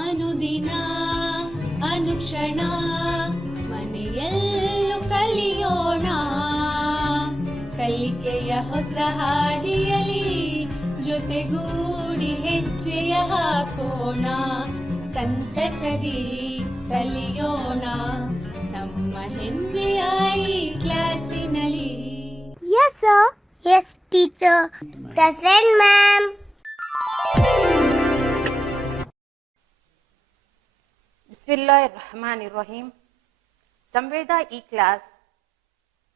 ಅನುದಿನ ಅನುಕ್ಷಣ ಮನೆಯಲ್ಲೂ ಕಲಿಯೋಣ, ಕಲಿಕೆಯ ಹೊಸ ಹಾದಿಯಲಿ ಜೊತೆಗೂಡಿ ಹೆಜ್ಜೆಯ ಹಾಕೋಣ, ಸಂತಸದಿ ಕಲಿಯೋಣ ನಮ್ಮ ಹೆಮ್ಮೆಯ ಈ ಕ್ಲಾಸಿನಲ್ಲಿ. Yes, sir. Yes, teacher. Present, ma'am. बिस्मिल्लाहिर्रहमानिर्रहीम। संवेदा ई क्लास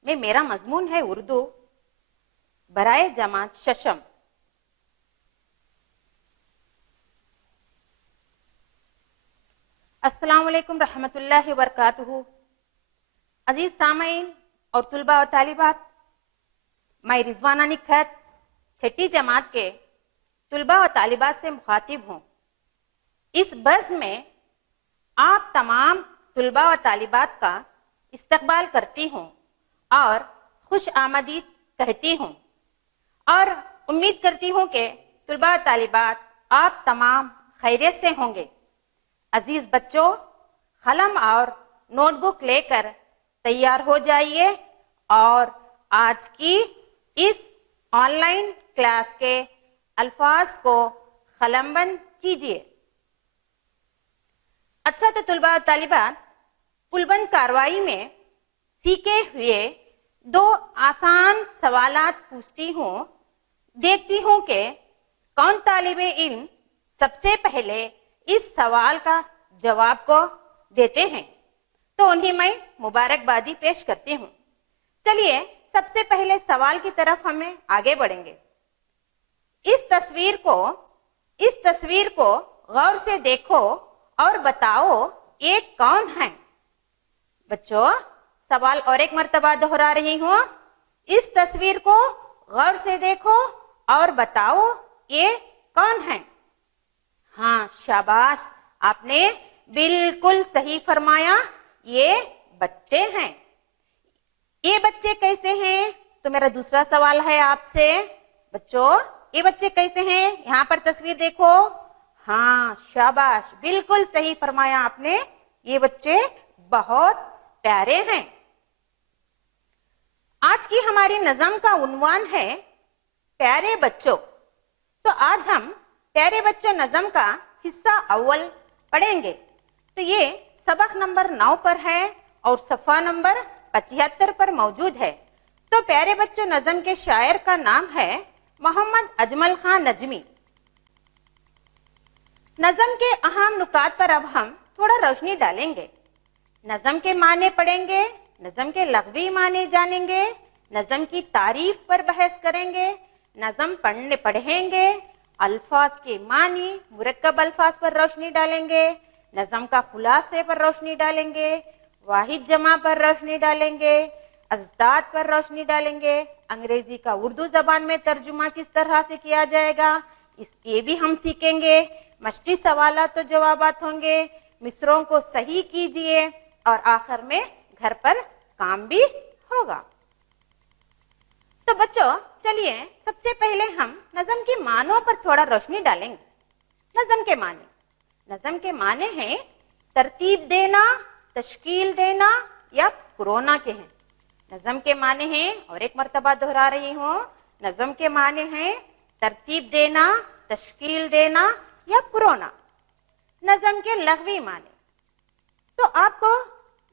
में मेरा मजमून है उर्दू बराए जमात शशम। अस्सलाम वालेकुम रहमतुल्लाहि व बरकातुहू। अजीज सामईन और तुलबा व तालिबात, मैं रिजवाना निखत छठी जमात के तुलबा व तालिबात से मुखातिब हूँ। इस बज़्म में आप तमाम तुलबा व तालिबात का इस्तकबाल करती हूँ और खुश आमदीद कहती हूँ और उम्मीद करती हूँ कि तुलबा व तालिबात आप तमाम खैरियत से होंगे। अजीज बच्चों, कलम और नोटबुक लेकर तैयार हो जाइए और आज की इस ऑनलाइन क्लास के अल्फाज को कलमबंद कीजिए। अच्छा, तो तुलबा और तालिबात, पुलबंद कार्रवाई में सीखे हुए दो आसान सवालात पूछती हूँ। देखती हूँ कि कौन तालिबे इल्म सबसे पहले इस सवाल का जवाब को देते हैं, तो उन्हें मैं मुबारकबादी पेश करती हूँ। चलिए सबसे पहले सवाल की तरफ हमें आगे बढ़ेंगे। इस तस्वीर को गौर से देखो और बताओ ये कौन है। बच्चों, सवाल और एक मर्तबा दोहरा रही हूँ। इस तस्वीर को गौर से देखो और बताओ ये कौन है। हाँ, शाबाश, आपने बिल्कुल सही फरमाया, ये बच्चे हैं। ये बच्चे कैसे हैं? तो मेरा दूसरा सवाल है आपसे। बच्चों, ये बच्चे कैसे हैं? यहाँ पर तस्वीर देखो। हाँ, शाबाश, बिल्कुल सही फरमाया आपने, ये बच्चे बहुत प्यारे हैं। आज की हमारी नज़म का उन्वान है प्यारे बच्चों। तो आज हम प्यारे बच्चों नज़म का हिस्सा अव्वल पढ़ेंगे। तो ये सबक नंबर 9 पर है और सफ़ा नंबर 75 पर मौजूद है। तो प्यारे बच्चों नज़म के शायर का नाम है मोहम्मद अजमल खान नजमी। नज़म के अहम नुकात पर अब हम थोड़ा रोशनी डालेंगे। नज़म के माने पढ़ेंगे, नज़म के लग़वी माने जानेंगे, नज़म की तारीफ पर बहस करेंगे, नज़म पढ़ेंगे, अल्फाज के मानी मुरक्कब अल्फाज पर रोशनी डालेंगे, नज़म का खुलासे पर रोशनी डालेंगे, वाहिद जमा पर रोशनी डालेंगे, अज़दाद पर रोशनी डालेंगे, अंग्रेजी का उर्दू ज़बान में तर्जुमा किस तरह से किया जाएगा ये भी हम सीखेंगे। मश्की सवालात तो जवाबात होंगे, मिसरों को सही कीजिए और आखिर में घर पर काम भी होगा। तो बच्चों, चलिए सबसे पहले हम नज़म के मानों पर थोड़ा रोशनी डालेंगे। नज़म के माने हैं तरतीब देना, तश्कील देना या पुरोना के हैं। नज़म के माने हैं, और एक मर्तबा दोहरा रही हूँ, नज़म के माने हैं तरतीब देना, तश्कील देना या पुरोना। नज़म के लग़वी माने, तो आपको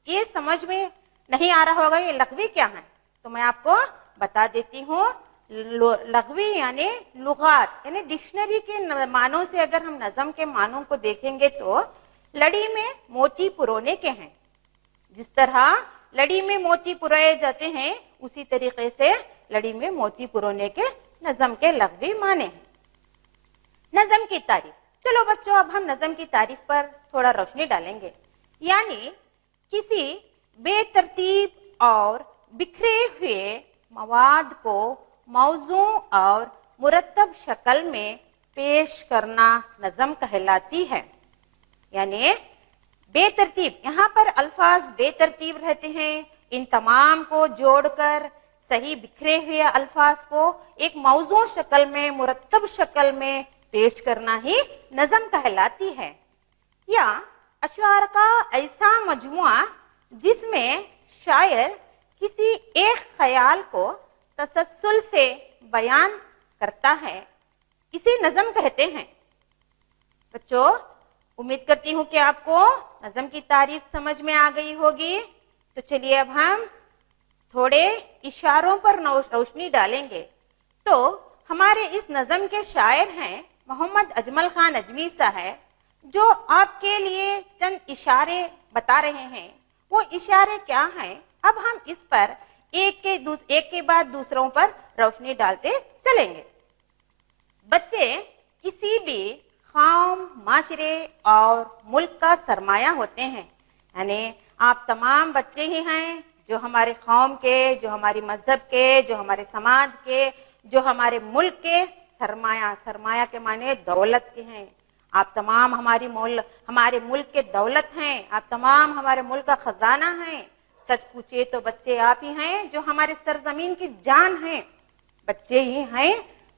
ये समझ में नहीं आ रहा होगा ये लग़वी क्या है, तो मैं आपको बता देती हूँ। लग़वी यानी लुगात यानी डिक्शनरी के मानों से अगर हम नज़म के मानों को देखेंगे तो लड़ी में मोती पुरोने के हैं। जिस तरह लड़ी में मोती पुरोए जाते हैं उसी तरीके से लड़ी में मोती पुरोने के नज़म के लग़वी माने हैं। नज़म की तारीफ, चलो बच्चों अब हम नज़म की तारीफ पर थोड़ा रोशनी डालेंगे। यानी किसी बेतरतीब और बिखरे हुए मवाद को मौजू और मुरत्तब शक्ल में पेश करना नज़म कहलाती है। यानी बेतरतीब, यहाँ पर अल्फाज बेतरतीब रहते हैं, इन तमाम को जोड़कर सही बिखरे हुए अल्फाज को एक मौजू शक्ल में, मुरत्तब शक्ल में पेश करना ही नज़म कहलाती है। या अशआर का ऐसा मजमुआ जिसमें शायर किसी एक ख्याल को तसल्सल से बयान करता है, इसे नज़म कहते हैं। बच्चों, उम्मीद करती हूँ कि आपको नज़म की तारीफ समझ में आ गई होगी। तो चलिए अब हम थोड़े इशारों पर रोशनी डालेंगे। तो हमारे इस नज़म के शायर हैं मोहम्मद अजमल खान अजमी साहब, जो आपके लिए चंद इशारे बता रहे हैं। वो इशारे क्या हैं, अब हम इस पर एक के बाद दूसरों पर रोशनी डालते चलेंगे। बच्चे किसी भी कौम, माशरे और मुल्क का सरमाया होते हैं। यानी आप तमाम बच्चे ही हैं जो हमारे कौम के, जो हमारी मजहब के, जो हमारे समाज के, जो हमारे मुल्क के सरमाया के माने दौलत के हैं। आप तमाम हमारे मुल्क के दौलत हैं। आप तमाम हमारे मुल्क का खजाना हैं। सच पूछे तो बच्चे आप ही हैं जो हमारे सरजमीन की जान हैं। बच्चे ही हैं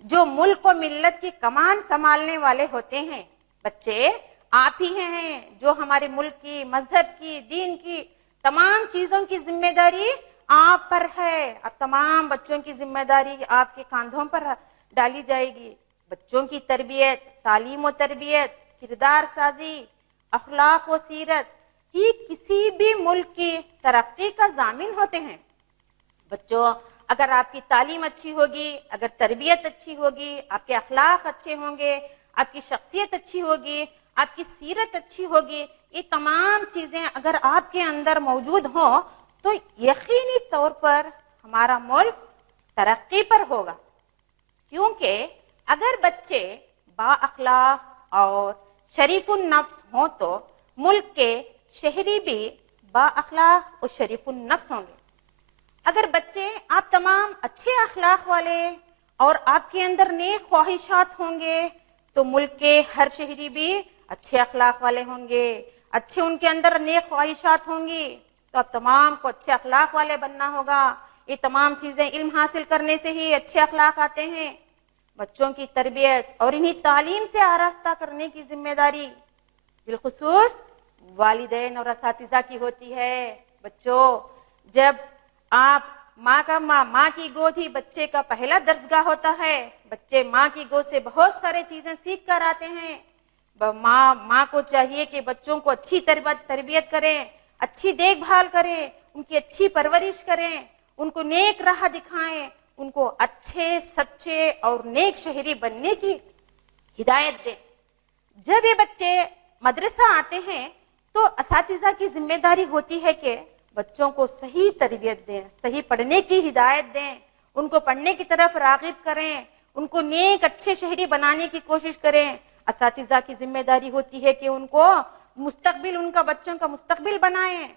जो मुल्क और मिल्लत की कमान संभालने वाले होते हैं। बच्चे आप ही हैं जो हमारे मुल्क की, मजहब की, दीन की तमाम चीजों की जिम्मेदारी आप पर है। अब तमाम बच्चों की जिम्मेदारी आपके कांधों पर डाली जाएगी। बच्चों की तरबियत, तालीम व तरबियत, किरदार साजी, अखलाक व सीरत ही किसी भी मुल्क की तरक्की का जामिन होते हैं। बच्चों, अगर आपकी तालीम अच्छी होगी, अगर तरबियत अच्छी होगी, आपके अखलाक अच्छे होंगे, आपकी शख्सियत अच्छी होगी, आपकी सीरत अच्छी होगी, ये तमाम चीजें अगर आपके अंदर मौजूद हो तो यकीनी तौर पर हमारा मुल्क तरक्की पर होगा। क्योंकि अगर बच्चे बाअखलाक और शरीफुन नफ्स हों तो मुल्क के शहरी भी बाअखलाक और शरीफुन नफ्स होंगे। अगर बच्चे आप तमाम अच्छे अखलाक वाले और आपके अंदर नेक ख्वाहिशात होंगे तो मुल्क के हर शहरी भी अच्छे अखलाक वाले होंगे। अच्छे उनके अंदर नेक ख्वाहिशात होंगी तो आप तमाम को अच्छे अखलाक वाले बनना होगा। ये तमाम चीजें इल्म हासिल करने से ही अच्छे अखलाक आते हैं। बच्चों की तरबियत और इन्हीं तालीम से आरास्ता करने की जिम्मेदारी बिलखुसूस वालिदैन और असातिज़ा की होती है। बच्चों, जब आप माँ की गोद ही बच्चे का पहला दर्सगाह होता है। बच्चे माँ की गोद से बहुत सारे चीजें सीख कर आते हैं। माँ को चाहिए कि बच्चों को अच्छी तरबियत करें, अच्छी देखभाल करें, उनकी अच्छी परवरिश करें, उनको नेक राह दिखाएं, उनको अच्छे, सच्चे और नेक शहरी बनने की हिदायत दें। जब ये बच्चे मदरसा आते हैं तो असातिज़ा की जिम्मेदारी होती है कि बच्चों को सही तरबियत दें, सही पढ़ने की हिदायत दें, उनको पढ़ने की तरफ रागिब करें, उनको नेक अच्छे शहरी बनाने की कोशिश करें। असातिज़ा की जिम्मेदारी होती है कि उनको मुस्तकबिल, उनका बच्चों का मुस्तकबिल बनाएं।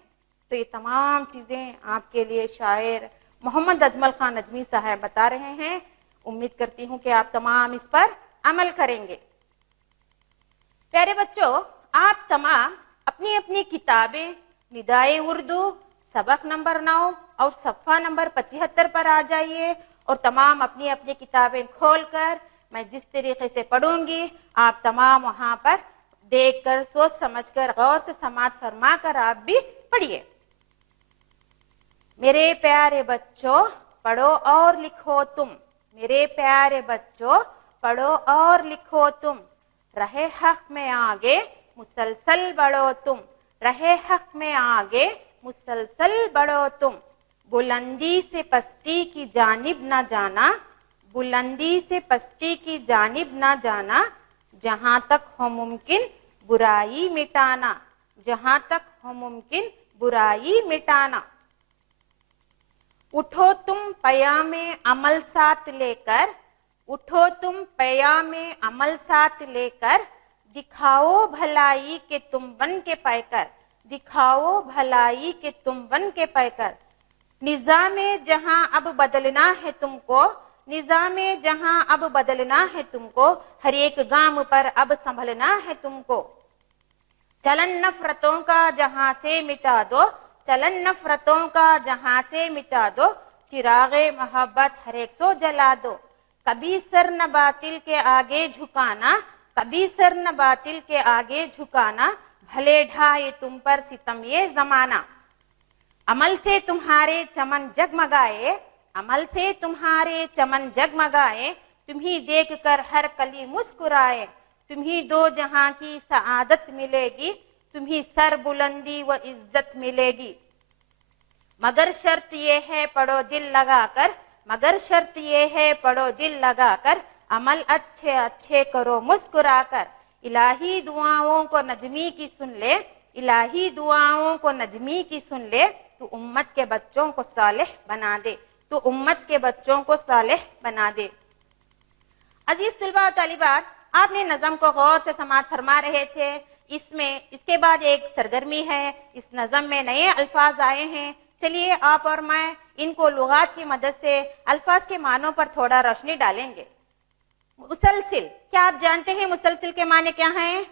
तो ये तमाम चीजें आपके लिए शायर मोहम्मद अजमल खान अजमी साहब बता रहे हैं। उम्मीद करती हूँ कि आप तमाम इस पर अमल करेंगे। प्यारे बच्चों, आप तमाम अपनी अपनी किताबें निदाए उर्दू सबक नंबर 9 और सफ़ा नंबर 75 पर आ जाइए और तमाम अपनी अपनी किताबें खोलकर मैं जिस तरीके से पढ़ूंगी आप तमाम वहां पर देखकर, सोच समझकर, गौर से समाअत फरमा कर आप भी पढ़िए। मेरे प्यारे बच्चों, पढ़ो और लिखो तुम। मेरे प्यारे बच्चों, पढ़ो और लिखो तुम। रहे हक में आगे मुसलसल बढ़ो तुम। रहे हक में आगे मुसलसल बढ़ो तुम। बुलंदी से पस्ती की जानिब ना जाना। बुलंदी से पस्ती की जानिब ना जाना। जहां तक हो मुमकिन बुराई मिटाना। जहां तक हो मुमकिन बुराई मिटाना। उठो तुम पयामे अमल साथ लेकर। उठो तुम पयामे अमल साथ लेकर। दिखाओ भलाई के तुम बन के पैकर। दिखाओ भलाई के तुम बन के पैकर। निज़ामे जहां अब बदलना है तुमको। निज़ामे जहां अब बदलना है तुमको। हर एक गाम पर अब संभलना है तुमको। चलन नफरतों का जहां से मिटा दो। चलन नफरतों का जहां से मिटा दो। चिरागे मोहब्बत हर एक सो जला दो। कभी सर न बातिल के आगे झुकाना। कभी सर न बातिल के आगे झुकाना। भले ढाए तुम पर सितम ये जमाना, अमल से तुम्हारे चमन जगमगाए, अमल से तुम्हारे चमन जगमगाए, तुम्ही देख कर हर कली मुस्कुराए, तुम्ही दो जहां की सआदत मिलेगी, तुम्ही सर बुलंदी व इज्जत मिलेगी, मगर शर्त ये है पढ़ो दिल लगाकर, मगर शर्त ये है पढ़ो दिल लगाकर, अमल अच्छे अच्छे करो मुस्कुराकर, इलाही दुआओं को नजमी की सुन ले, इलाही दुआओं को नजमी की सुन ले, तू उम्मत के बच्चों को सालेह बना दे, तू उम्मत के बच्चों को सालेह बना दे। अजीज तलबा और तालिबात, आपने नज़म को गौर से समाअत फरमा रहे थे। इसके बाद एक सरगर्मी है, इस नज़म में नए अल्फाज आए हैं। चलिए आप और मैं इनको लुगात की मदद से अल्फाज के मानों पर थोड़ा रोशनी डालेंगे। मुसलसिल, क्या आप जानते हैं मुसलसिल के माने क्या हैं?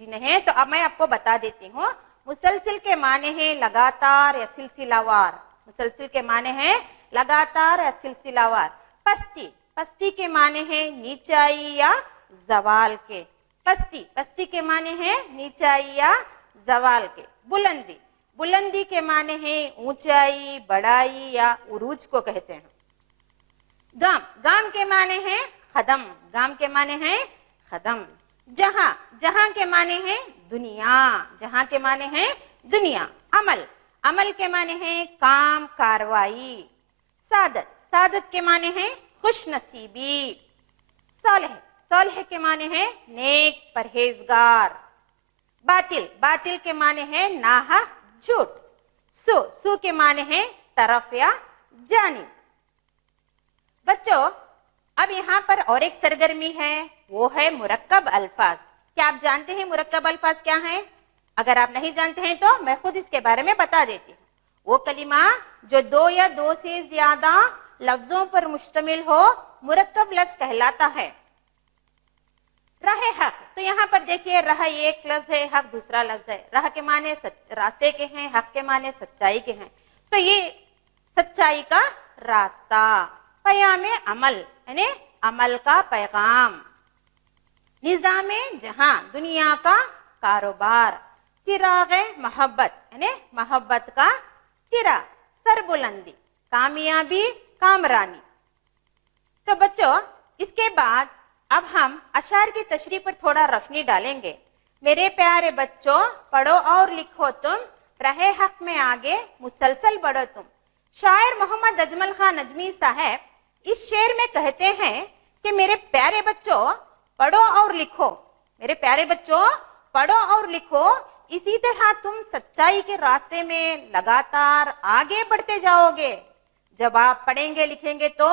जी नहीं, तो अब मैं आपको बता देती हूँ। मुसलसिल के माने हैं लगातार या सिलसिलावार। मुसलसिल के माने हैं लगातार या सिलसिलावार। पस्ती, पस्ती के माने हैं नीचाई या जवाल के। पस्ती, पस्ती के माने हैं नीचाई या जवाल के। बुलंदी, बुलंदी के माने हैं ऊंचाई, बड़ाई या उरूज को कहते हैं। गाम, गाम के माने हैं खदम, गाम के माने हैं खदम। जहां, जहां के माने हैं दुनिया, जहां के माने हैं दुनिया। अमल, अमल के माने हैं काम, कार्रवाई। सादत, सादत के माने हैं खुश नसीबी। सालेह, सालेह के माने हैं नेक, परहेजगार। बातिल, बातिल के माने हैं नाहक, झूठ। सू, सू के माने हैं तरफ या जानिब। बच्चों, अब यहाँ पर और एक सरगर्मी है, वो है मुरक्कब अल्फाज। क्या आप जानते हैं मुरक्कब अल्फाज क्या हैं? अगर आप नहीं जानते हैं तो मैं खुद इसके बारे में बता देती हूँ। वो कलिमा जो दो या दो से ज्यादा लफ्जों पर मुश्तमिल हो, मुरक्कब लफ्ज कहलाता है। राह हक, तो यहाँ पर देखिए राह एक लफ्ज है, हक दूसरा लफ्ज है। राह के माने रास्ते के हैं, हक के माने सच्चाई के हैं। तो ये सच्चाई का रास्ता। पयामे अमल यानी अमल का पैगाम। निजामे जहां, दुनिया का कारोबार। चिरागे मोहब्बत यानी मोहब्बत का चिराग। सरबुलंदी, कामयाबी, कामरानी। तो बच्चों, इसके बाद अब हम अशार की तशरीह पर थोड़ा रोशनी डालेंगे। मेरे प्यारे बच्चों, पढ़ो और लिखो तुम, रहे हक में आगे मुसलसल बढ़ो तुम। शायर मोहम्मद अजमल खान नजमी साहब इस शेर में कहते हैं कि मेरे प्यारे बच्चों पढ़ो और लिखो, मेरे प्यारे बच्चों पढ़ो और लिखो, इसी तरह तुम सच्चाई के रास्ते में लगातार आगे बढ़ते जाओगे। जब आप पढ़ेंगे लिखेंगे तो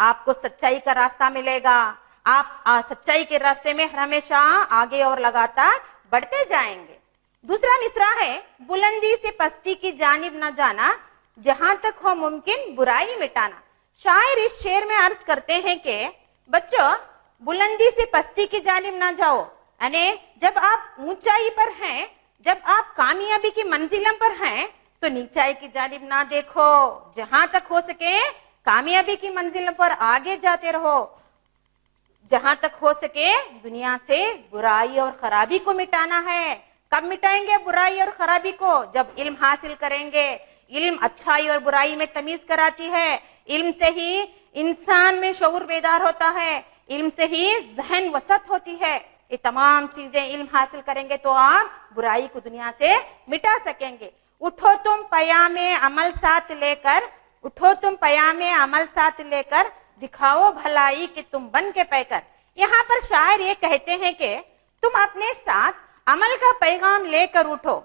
आपको सच्चाई का रास्ता मिलेगा। आप सच्चाई के रास्ते में हमेशा आगे और लगातार बढ़ते जाएंगे। दूसरा मिसरा है, बुलंदी से पस्ती की जानिब न जाना, जहां तक हो मुमकिन बुराई मिटाना। शायर इस शेर में अर्ज करते हैं कि बच्चों बुलंदी से पस्ती की जानिब ना जाओ, यानी जब आप ऊंचाई पर हैं, जब आप कामयाबी की मंजिलों पर हैं, तो नीचाई की जानिब ना देखो। जहां तक हो सके कामयाबी की मंजिलों पर आगे जाते रहो। जहां तक हो सके दुनिया से बुराई और खराबी को मिटाना है। कब मिटाएंगे बुराई और खराबी को? जब इल्म हासिल करेंगे। इल्म अच्छाई और बुराई में तमीज कराती है। इल्म से ही इंसान में शऊर बेदार होता है। इल्म से ही जहन वसत होती है। ये तमाम चीजें इल्म हासिल करेंगे तो आप बुराई को दुनिया से मिटा सकेंगे। उठो तुम पयामे अमल साथ लेकर, उठो तुम पयामे अमल साथ लेकर, दिखाओ भलाई कि तुम बन के पैकर। यहाँ पर शायर ये कहते हैं कि तुम अपने साथ अमल का पैगाम लेकर उठो।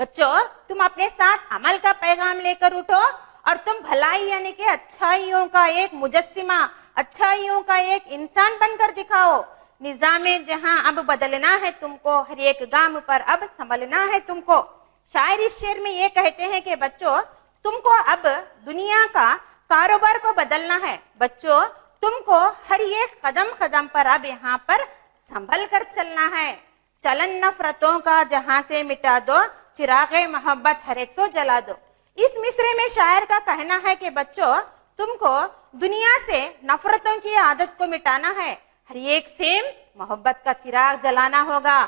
बच्चों, तुम अपने साथ अमल का पैगाम लेकर उठो और तुम भलाई यानी कि अच्छाइयों का एक मुजस्सिमा, अच्छाइयों का एक इंसान बनकर दिखाओ। निजामे जहां अब बदलना है तुमको, हर एक गाम पर अब संभलना है तुमको। शायर इस शेर में ये कहते हैं कि बच्चों तुमको अब दुनिया का कारोबार को बदलना है। बच्चों तुमको हर एक कदम कदम पर अब यहाँ पर संभल कर चलना है। चलन नफरतों का जहां से मिटा दो, चिरागे मोहब्बत हर एक सो जला दो। इस मिसरे में शायर का कहना है कि बच्चों तुमको दुनिया से नफरतों की आदत को मिटाना है, हर एक से मोहब्बत का चिराग जलाना होगा।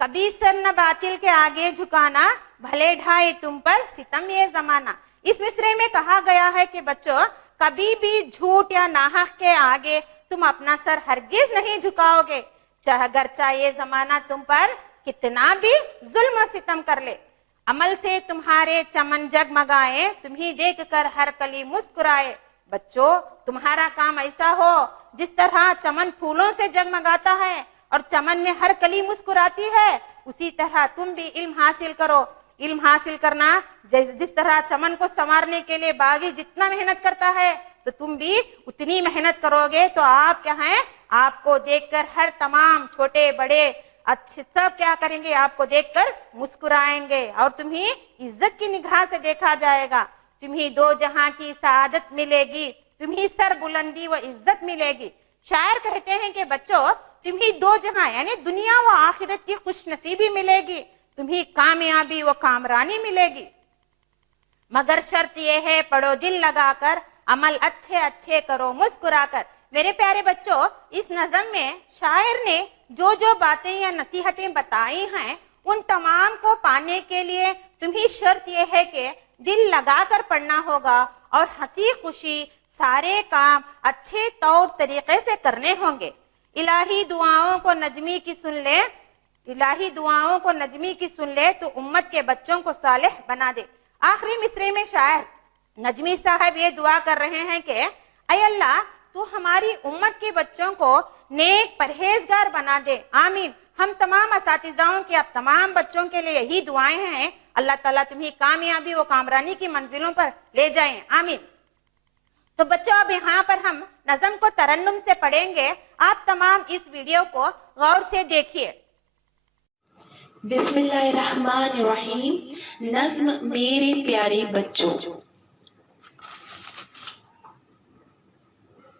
कभी सर न बातिल के आगे झुकाना, भले ढाए तुम पर सितम ये जमाना। इस मिसरे में कहा गया है कि बच्चों, कभी भी झूठ या नाहक के आगे तुम अपना सर हरगिज नहीं झुकाओगे, चाहे ये जमाना तुम पर कितना भी जुल्म सितम कर ले। अमल से तुम्हारे चमन जगमगाए, तुम्हें देखकर हर कली मुस्कुराए। बच्चों, तुम्हारा काम ऐसा हो जिस तरह चमन फूलों से जगमगाता है और चमन में हर कली मुस्कुराती है, उसी तरह तुम भी इल्म हासिल करो। इल्म हासिल करना जिस तरह चमन को संवारने के लिए बागी जितना मेहनत करता है, तो तुम भी उतनी मेहनत करोगे तो आप क्या हैं, आपको देखकर हर तमाम छोटे बड़े अच्छे सब क्या करेंगे, आपको देखकर मुस्कुराएंगे और तुम्हें इज्जत की निगाह से देखा जाएगा। तुम्हें दो जहां की सआदत मिलेगी, तुम्हें सर बुलंदी व इज्जत मिलेगी। शायर कहते हैं कि बच्चों, तुम्हें दो जहां यानी दुनिया व आखिरत की खुश नसीबी मिलेगी, तुम्हें कामयाबी व कामरानी मिलेगी। मगर शर्त यह है, पढ़ो दिल लगाकर, अमल अच्छे अच्छे करो मुस्कुराकर। मेरे प्यारे बच्चों, इस नज़म में शायर ने जो जो बातें या नसीहतें बताई हैं, उन तमाम को पाने के लिए तुम्हें शर्त यह है कि दिल लगाकर पढ़ना होगा और हंसी खुशी सारे काम अच्छे तौर तरीके से करने होंगे। इलाही दुआओं को नजमी की सुन ले, इलाही दुआओं को नजमी की सुन ले तो उम्मत के बच्चों को सालेह बना दे। आखिरी मिसरे में शायर नजमी साहब ये दुआ कर रहे हैं कि ऐ अल्लाह, तू हमारी उम्मत के बच्चों को नेक परहेजगार बना दे। आमीन। हम तमाम असातिज़ाओं के, अब तमाम बच्चों के लिए यही दुआएं हैं। अल्लाह ताला तुम्हें कामयाबी व कामरानी की मंजिलों पर ले जाएं। आमीन। तो बच्चों, अब यहाँ पर हम नज़म को तरन्नुम से पढ़ेंगे। आप तमाम इस वीडियो को गौर से देखिए। बिस्मिल्लाहिर्रहमानिर्रहीम। नज़्म मेरे प्यारे बच्चों।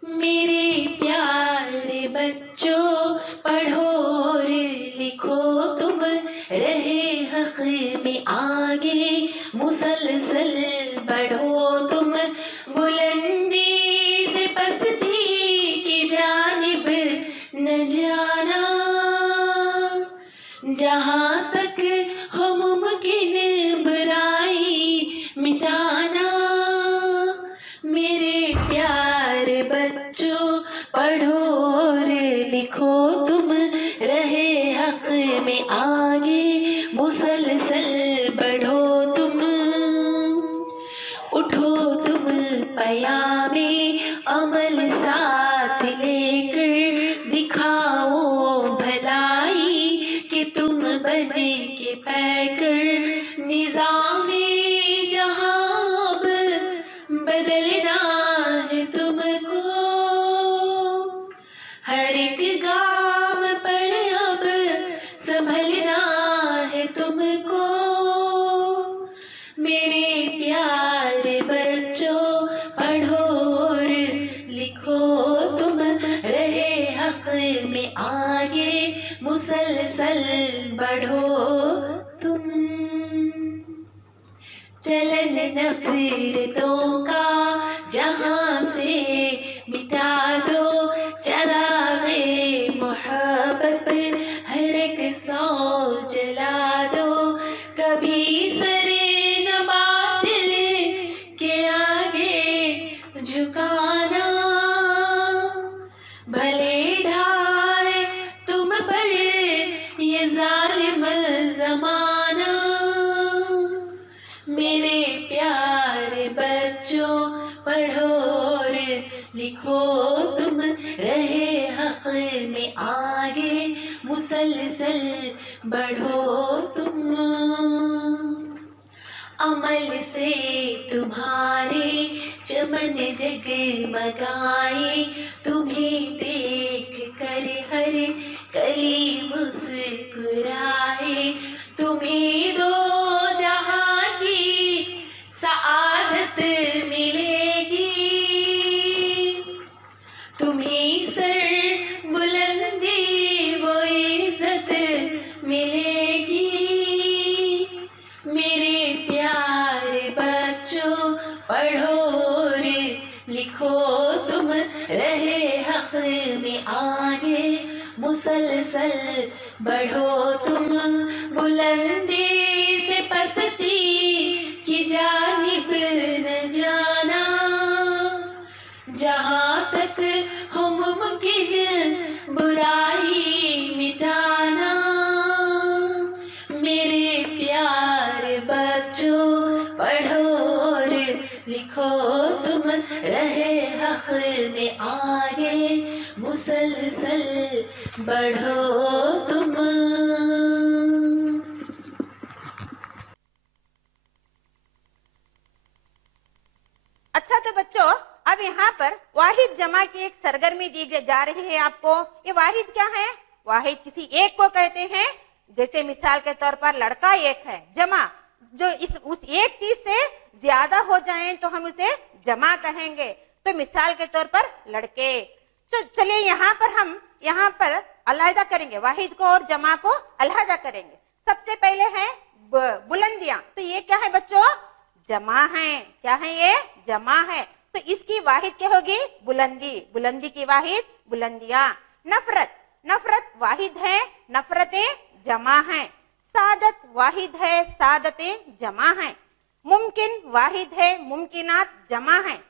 मेरे प्यारे बच्चों, पढ़ो और लिखो तुम, रहे हक़ में आगे मुसलसल बढ़ो तुम। बुलंदी से पस्ती की जानिब न जाना, जहाँ तक हो मुमकिन बुराई मिटाना। मेरे प्यारे बच्चों, पढ़ो और लिखो तुम, रहे हक़ में आगे मुसलसल बढ़ो तुम। उठो तुम पयामे अमल साथ लेकर, दिखाओ भलाई कि तुम बने के पैकर। निज़ामे जहाँ अब बदलना है तुमको, हर एक गाम पर अब संभलना है तुमको। मेरे प्यारे बच्चों, पढ़ो और लिखो तुम, रहे हक़ में आगे मुसलसल बढ़ो तुम। चलन नफ़रतों का जहाँ से मिटा दो, चराग़े मोहब्बत हर एक सौ जला दो। कभी सरे न बातिल के आगे झुकाना, भले ढाए तुम पर ये जालिम ज़माना। मेरे प्यारे बच्चों, पढ़ो और लिखो तुम, रहे हक़ में आगे मुसलसल बढ़ो तुम। अमल से तुम्हारे चमन जगमगाए, तुम्हें देख कर हर कली मुस्कुराए। तुम्हें दो जहां की सआदत मिलेगी, तुम्हें सर बुलंदी वो इज्जत मिलेगी। मेरे प्यारे बच्चों, पढ़ो और लिखो तुम, रहे हक़ में आगे मुसलसल مسلسل بڑھو تم بلندی سے پستی کی جانب نہ جانا جہاں تک ہو ممکن برائی مٹانا میرے پیارے بچوں پڑھو اور لکھو تم رہے حق میں آگے مسلسل بڑھو تم. اچھا تو بچوں اب یہاں پر واحد جمع کی ایک سرگرمی دی جا رہی ہے آپ کو. یہ واحد کیا ہے؟ واحد کسی ایک کو کہتے ہیں. جیسے مثال کے طور پر لڑکا ایک ہے. جمع جو اس ایک چیز سے زیادہ ہو جائیں تو ہم اسے جمع کہیں گے. تو مثال کے طور پر لڑکے. چلیے یہاں پر ہم علیحدہ کریں گے واحد کو اور جمع کو علیحدہ کریں گے. سب سے پہلے ہے بلندیاں. تو یہ کیا ہے بچوں؟ جمع ہے. کیا ہے یہ؟ جمع ہے. تو اس کی واحد کیا ہوگی؟ بلندی. بلندی کی واحد بلندیاں. نفرت. نفرت واحد ہے. نفرتیں جمع ہیں. سعادت واحد ہے. سعادتیں جمع ہیں. ممکن واحد ہے. ممکنات جمع ہیں.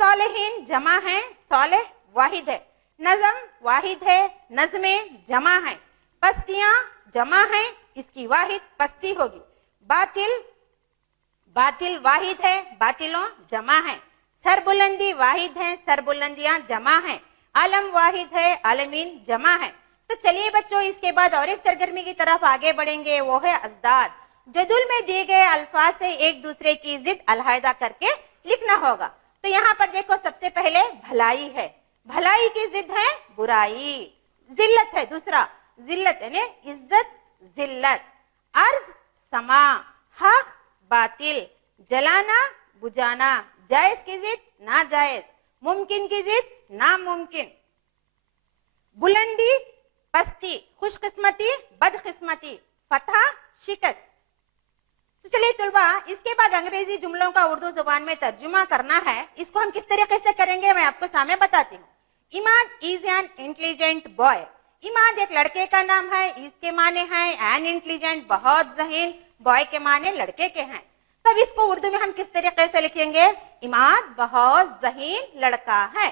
صالحین جمع ہیں. صالح واحد ہے. نظم واحد ہے. نظمیں جمع ہیں. پستیاں جمع ہیں. اس کی واحد پستی ہوگی. باطل. باطل واحد ہے. باطلوں جمع ہیں. سربلندی واحد ہے. سربلندیاں جمع ہیں. عالم واحد ہے. عالمین جمع ہے. تو چلیے بچوں اس کے بعد اور ایک سرگرمی کی طرف آگے بڑھیں گے. وہ ہے ازداد. جدول میں دیے گئے الفاظ سے ایک دوسرے کی ضد علیحدہ کر کے لکھنا ہوگا. تو یہاں پر دیکھو سب سے پہلے بھلائی ہے. بھلائی کی ضد ہے برائی. ذلت ہے دوسرا. ذلت یعنی عزت ذلت. عرض سما. حق باطل. جلانا بجانا. جائز کی ضد ناجائز. ممکن کی ضد ناممکن. بلندی پستی. خوش قسمتی بد قسمتی. فتح شکست. تو چلیے طلبہ اس کے بعد انگریزی جملوں کا اردو زبان میں ترجمہ کرنا ہے. اس کو ہم کس طریقے سے کریں گے میں آپ کو سامنے بتاتی ہوں. عماد از این انٹیلیجنٹ بوائے. عماد ایک لڑکے کا نام ہے. اس کے معنی ہے این انٹیلیجنٹ بہت ذہین. بوائے کے معنی لڑکے کے ہیں. تب اس کو اردو میں ہم کس طریقے سے لکھیں گے؟ عماد بہت ذہین لڑکا ہے.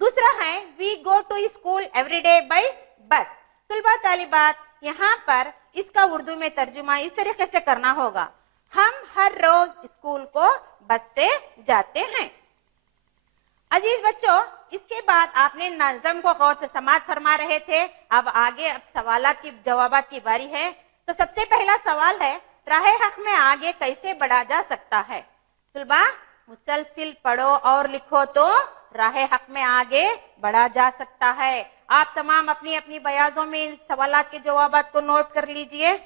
دوسرا ہے we go to school every day by bus. طلبہ طالبات یہاں پر اس کا اردو میں ترجمہ اس طریقے سے کرنا ہوگا. ہم ہر روز اسکول کو بس سے جاتے ہیں. عزیز بچوں اس کے بعد آپ نے نظم کو غور سے سماعت فرما رہے تھے. اب آگے سوالات کی جوابات کی باری ہے. تو سب سے پہلا سوال ہے راہ حق میں آگے کیسے بڑھا جا سکتا ہے؟ طلبہ مسلسل پڑھو اور لکھو تو راہ حق میں آگے بڑھا جا سکتا ہے. آپ تمام اپنی اپنی بیاضوں میں ان سوالات کے جوابات کو نوٹ کر لیجئے.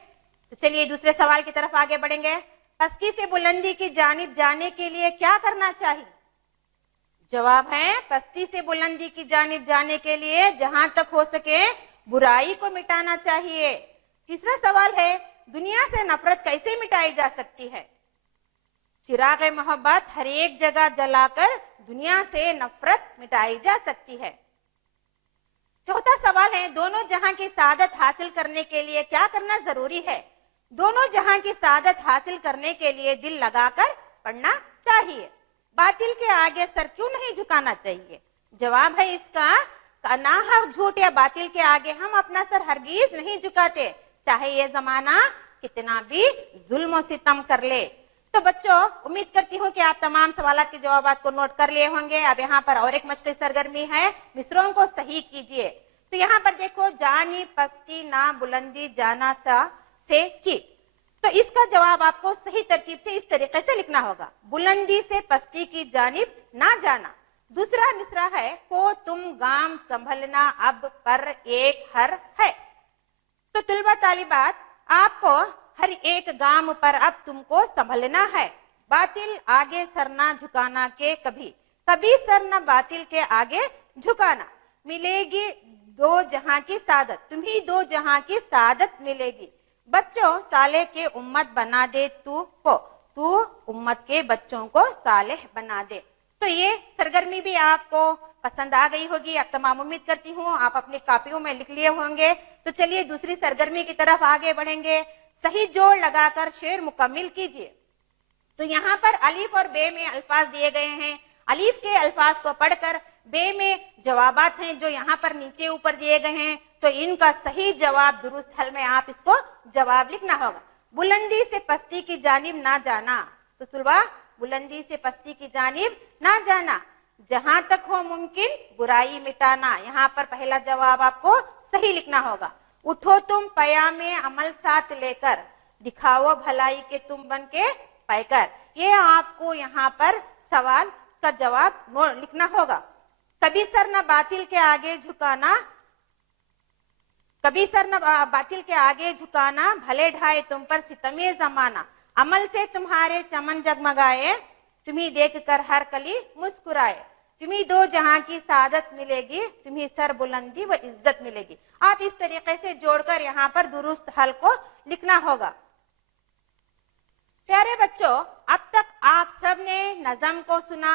تو چلیے دوسرے سوال کی طرف آگے بڑھیں گے. پستی سے بلندی کی جانب جانے کے لیے کیا کرنا چاہیے؟ جواب ہے پستی سے بلندی کی جانب جانے کے لیے جہاں تک ہو سکے برائی کو مٹانا چاہیے. تیسرا سوال ہے دنیا سے نفرت کیسے مٹائی جا سکتی ہے؟ چراغ محبت ہر ایک جگہ جلا کر دنیا سے نفرت مٹائی جا سکتی ہے. چوتھا سوال ہے دونوں جہاں کی سعادت حاصل کرنے کے لیے کیا کرنا ضروری ہے؟ دونوں جہاں کی سعادت حاصل کرنے کے لیے دل لگا کر پڑھنا چاہیے. باطل کے آگے سر کیوں نہیں جھکانا چاہیے؟ جواب ہے اس کا ناحق جھوٹ یا باطل کے آگے ہم اپنا سر ہرگز نہیں جھکاتے چاہے یہ زمانہ کتنا بھی ظلم و ستم کر لے. تو بچوں امید کرتی ہوں کہ آپ تمام سوالات کے جوابات کو نوٹ کر لیے ہوں گے. اب یہاں پر اور ایک مشقی سرگرمی ہے. مصروں کو صحیح کیجئے. تو یہاں پر دیکھو جانی پستی نہ بلندی جانا سا سے کی. تو اس کا جواب آپ کو صحیح ترتیب سے اس طریقے سے لکھنا ہوگا. بلندی سے پستی کی جانب نہ جانا. دوسرا مصرع ہے کو تم گام سنبھلنا اب پر ایک ہر ہے. تو طلبہ طالبات آپ کو ہر ایک گام پر اب تم کو سنبھلنا ہے. باطل آگے سر نہ جھکانا کے کبھی کبھی سر نہ باطل کے آگے جھکانا. ملے گی دو جہاں کی سعادت تمہیں دو جہاں کی سعادت ملے گی. بچوں صالح کے امت بنا دے تو امت کے بچوں کو صالح بنا دے. تو یہ سرگرمی بھی آپ کو पसंद आ गई होगी। अब तमाम उम्मीद करती हूँ आप अपनी कॉपियों में लिख लिए होंगे। तो चलिए दूसरी सरगर्मी की तरफ आगे बढ़ेंगे। सही जोड़ लगाकर शेर मुकम्मिल कीजिए। तो यहाँ पर अलीफ और बे में अल्फाज दिए गए हैं। अलीफ के अल्फाज को पढ़कर बे में जवाबात हैं जो यहाँ पर नीचे ऊपर दिए गए हैं। तो इनका सही जवाब दुरुस्त हल में आप इसको जवाब लिखना होगा। बुलंदी से पस्ती की जानिब ना जाना। तो सुलवा, बुलंदी से पस्ती की जानिब ना जाना, जहां तक हो मुमकिन बुराई मिटाना। यहाँ पर पहला जवाब आपको सही लिखना होगा। उठो तुम पयामे अमल साथ लेकर, दिखाओ भलाई के तुम बन के पैकर। ये आपको यहाँ पर सवाल का जवाब लिखना होगा। कभी सर न बातिल के आगे झुकाना, कभी सर न बातिल के आगे झुकाना, भले ढाए तुम पर सितमे जमाना। अमल से तुम्हारे चमन जगमगाए, तुम्हें देखकर हर कली मुस्कुराए। तुम्हें दो जहां की सादत मिलेगी, तुम्हें सर बुलंदी व इज्जत मिलेगी। आप इस तरीके से जोड़कर यहाँ पर दुरुस्त हल को लिखना होगा। प्यारे बच्चों, अब तक आप सब ने नज़म को सुना,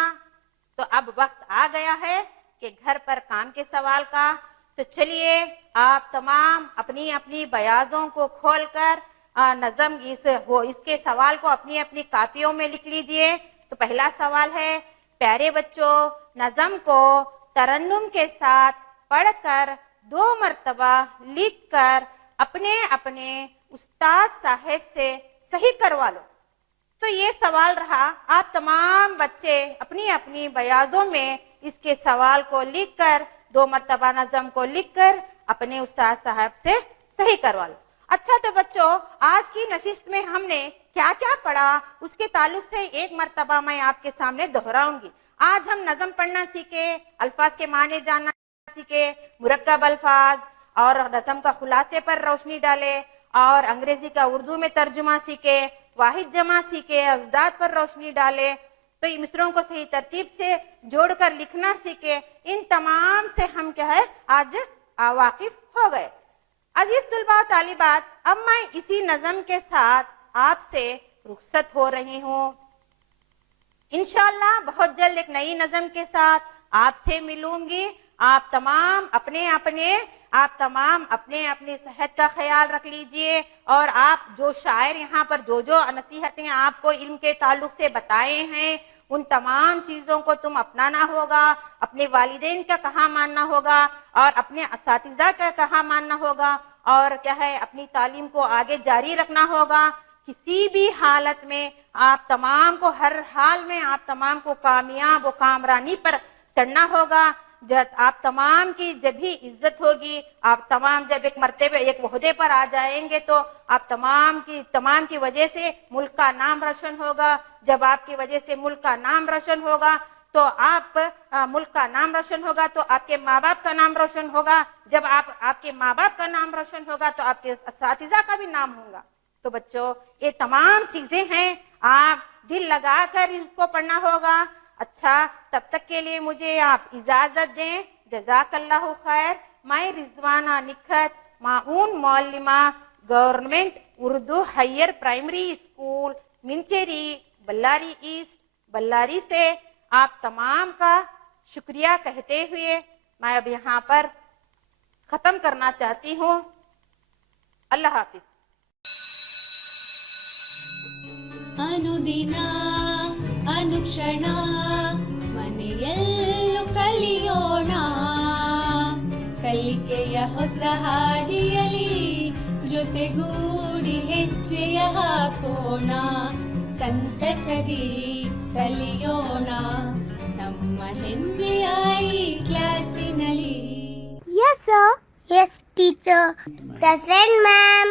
तो अब वक्त आ गया है कि घर पर काम के सवाल का। तो चलिए आप तमाम अपनी अपनी बयाजों को खोलकर नज़म इसके सवाल को अपनी अपनी कापियों में लिख लीजिए। तो पहला सवाल है, प्यारे बच्चों, नज़म को तरन्नुम के साथ पढ़कर 2 मरतबा लिखकर अपने अपने उस्ताद साहब से सही करवा लो। तो ये सवाल रहा। आप तमाम बच्चे अपनी अपनी बयाजों में इसके सवाल को लिखकर 2 मरतबा नज़म को लिखकर अपने उस्ताद साहब से सही करवा लो। अच्छा, तो बच्चों आज की नशिस्त में हमने क्या क्या पढ़ा उसके ताल्लुक से एक मरतबा मैं आपके सामने दोहराऊंगी। आज हम नज़म पढ़ना सीखे, अल्फाज के माने जानना सीखे, मुरक्कब अल्फाज और नज़म का खुलासे पर रोशनी डाले, और अंग्रेजी का उर्दू में तर्जुमा सीखे, वाहिद जमा सीखे, अज़दाद पर रोशनी डाले, तो ये मिसरों को सही तरतीब से जोड़कर लिखना सीखे। इन तमाम से हम क्या है आज वाकिफ हो गए। अजीज तुलबा तालिबात, अब मैं इसी नज़म के साथ आपसे रुखसत हो रही हूँ। इंशाअल्लाह बहुत जल्द एक नई नज़म के साथ आपसे मिलूंगी। आप तमाम अपने अपने सेहत का ख्याल रख लीजिए, और आप जो शायर यहाँ पर जो नसीहतें आपको इल्म के ताल्लुक से बताए हैं, उन तमाम चीज़ों को तुम अपनाना होगा। अपने वालिदैन का कहा मानना होगा, और अपने असातिज़ा का कहा मानना होगा, और क्या है अपनी तालीम को आगे जारी रखना होगा। किसी भी हालत में आप तमाम को, हर हाल में आप तमाम को कामयाब व कामरानी पर चढ़ना होगा। जब आप तमाम की जब भी इज्जत होगी, आप तमाम जब एक मर्तबे एक ओहदे पर आ जाएंगे, तो आप तमाम की वजह से मुल्क का नाम रोशन होगा। जब आपकी वजह से मुल्क का नाम रोशन होगा, तो मुल्क का नाम रोशन होगा, तो आपके माँ बाप का नाम रोशन होगा। जब आपके माँ बाप का नाम रोशन होगा, तो आपके असातिज़ा का भी नाम होगा। तो बच्चों, ये तमाम चीजें हैं, आप दिल लगाकर इसको पढ़ना होगा। अच्छा, तब तक के लिए मुझे आप इजाजत दें। जज़ाकल्लाहु खैर। मैं रिजवाना निखत, माऊन मौलिमा, government Urdu higher primary school, Mincheri, Ballari east, Ballari से आप तमाम का शुक्रिया कहते हुए मैं अब यहाँ पर खत्म करना चाहती हूँ। अल्लाह हाफिज। ಅನುದಿನ ಅನುಕ್ಷಣ ಮನೆಯಲ್ಲೂ ಕಲಿಯೋಣ, ಕಲಿಕೆಯ ಹೊಸ ಹಾದಿಯಲಿ ಜೊತೆಗೂಡಿ ಹೆಜ್ಜೆಯ ಹಾಕೋಣ, ಸಂತಸದಿ ಕಲಿಯೋಣ ನಮ್ಮ ಹೆಮ್ಮೆಯ ಈ ಕ್ಲಾಸಿನಲ್ಲಿ. Yes, sir. Yes, teacher. Present, ma'am.